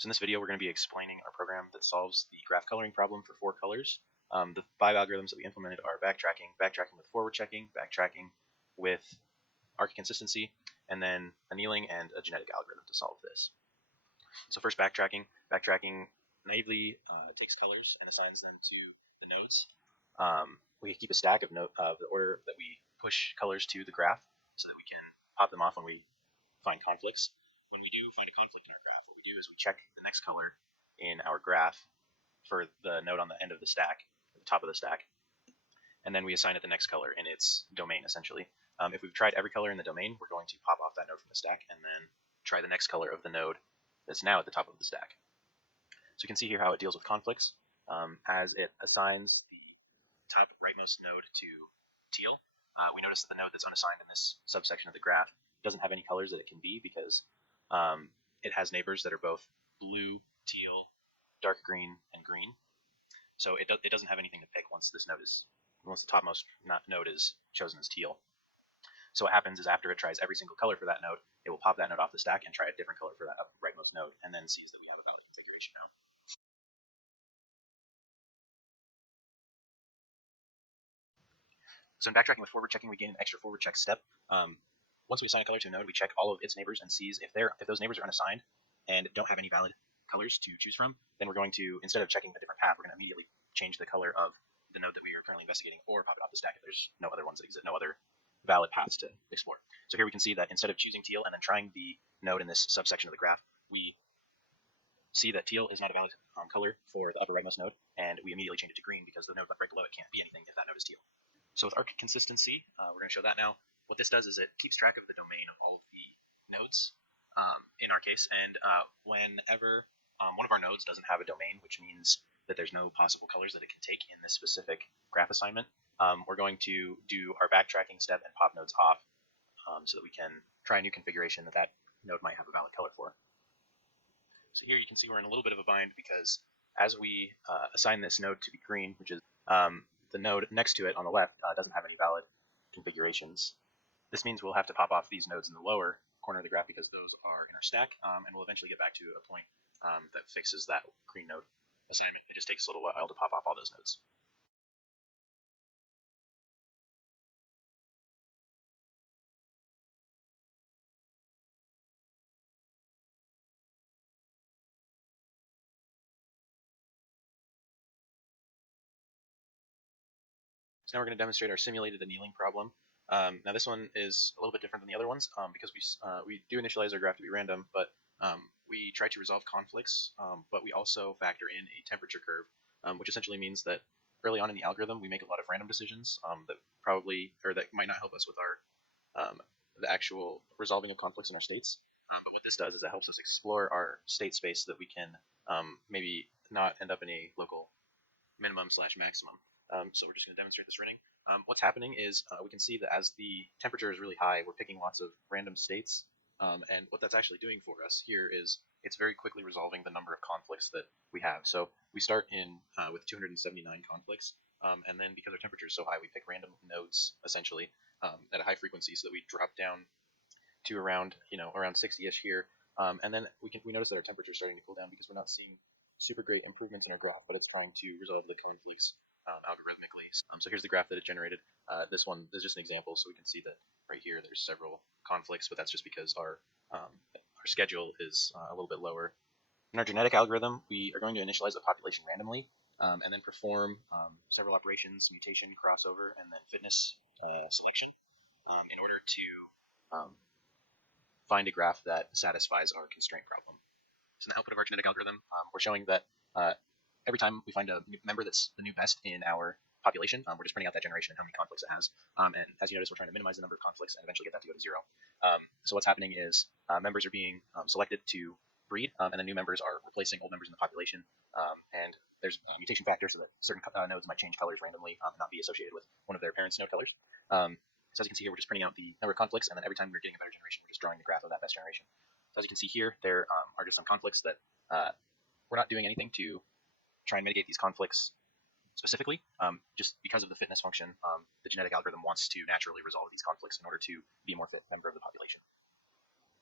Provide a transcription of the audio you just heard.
So in this video, we're going to be explaining our program that solves the graph coloring problem for 4 colors. The 5 algorithms that we implemented are backtracking, backtracking with forward checking, backtracking with arc consistency, and then annealing and a genetic algorithm to solve this. So first, backtracking. Backtracking naively takes colors and assigns them to the nodes. We keep a stack of the order that we push colors to the graph so that we can pop them off when we find conflicts. When we do find a conflict in our graph, what we do is we check the next color in our graph for the node on the end of the stack, at the top of the stack, and then we assign it the next color in its domain, essentially. If we've tried every color in the domain, we're going to pop off that node from the stack and then try the next color of the node that's now at the top of the stack. So you can see here how it deals with conflicts. As it assigns the top rightmost node to teal, we notice that the node that's unassigned in this subsection of the graph doesn't have any colors that it can be because it has neighbors that are both blue, teal, dark green, and green. So it doesn't have anything to pick once the topmost node is chosen as teal. So what happens is after it tries every single color for that node, it will pop that node off the stack and try a different color for that rightmost node, and then sees that we have a valid configuration now. So in backtracking with forward checking, we gain an extra forward check step. Once we assign a color to a node, we check all of its neighbors and sees if those neighbors are unassigned and don't have any valid colors to choose from, then we're going to, instead of checking a different path, we're going to immediately change the color of the node that we are currently investigating or pop it off the stack if there's no other ones that exist, no other valid paths to explore. So here we can see that instead of choosing teal and then trying the node in this subsection of the graph, we see that teal is not a valid color for the upper rightmost node, and we immediately change it to green because the node right below it can't be anything if that node is teal. So with arc consistency, we're going to show that now. What this does is it keeps track of the domain of all of the nodes in our case, and whenever one of our nodes doesn't have a domain, which means that there's no possible colors that it can take in this specific graph assignment, we're going to do our backtracking step and pop nodes off so that we can try a new configuration that node might have a valid color for. So here you can see we're in a little bit of a bind because as we assign this node to be green, which is the node next to it on the left doesn't have any valid configurations. This means we'll have to pop off these nodes in the lower corner of the graph because those are in our stack, and we'll eventually get back to a point that fixes that green node assignment. It just takes a little while to pop off all those nodes. So now we're going to demonstrate our simulated annealing problem. Now this one is a little bit different than the other ones because we do initialize our graph to be random, but we try to resolve conflicts, but we also factor in a temperature curve, which essentially means that early on in the algorithm we make a lot of random decisions that might not help us with our the actual resolving of conflicts in our states. But what this does is it helps us explore our state space so that we can maybe not end up in a local minimum/maximum. So we're just going to demonstrate this running. What's happening is we can see that as the temperature is really high, we're picking lots of random states. And what that's actually doing for us here is it's very quickly resolving the number of conflicts that we have. So we start with 279 conflicts, and then because our temperature is so high, we pick random nodes essentially at a high frequency so that we drop down to around 60-ish here. And then we notice that our temperature is starting to cool down because we're not seeing super great improvements in our graph, but it's trying to resolve the conflicts algorithmically. So here's the graph that it generated. This one is just an example, so we can see that right here there's several conflicts, but that's just because our schedule is a little bit lower. In our genetic algorithm, we are going to initialize the population randomly and then perform several operations, mutation, crossover, and then fitness selection in order to find a graph that satisfies our constraint problem. So in the output of our genetic algorithm, we're showing that every time we find a member that's the new best in our population, we're just printing out that generation and how many conflicts it has. And as you notice, we're trying to minimize the number of conflicts and eventually get that to go to 0. So what's happening is members are being selected to breed, and then new members are replacing old members in the population. And there's a mutation factor so that certain nodes might change colors randomly and not be associated with one of their parents' node colors. So as you can see here, we're just printing out the number of conflicts, and then every time we're getting a better generation, we're just drawing the graph of that best generation. So as you can see here, there are just some conflicts that we're not doing anything to try and mitigate these conflicts specifically. Just because of the fitness function, the genetic algorithm wants to naturally resolve these conflicts in order to be a more fit member of the population.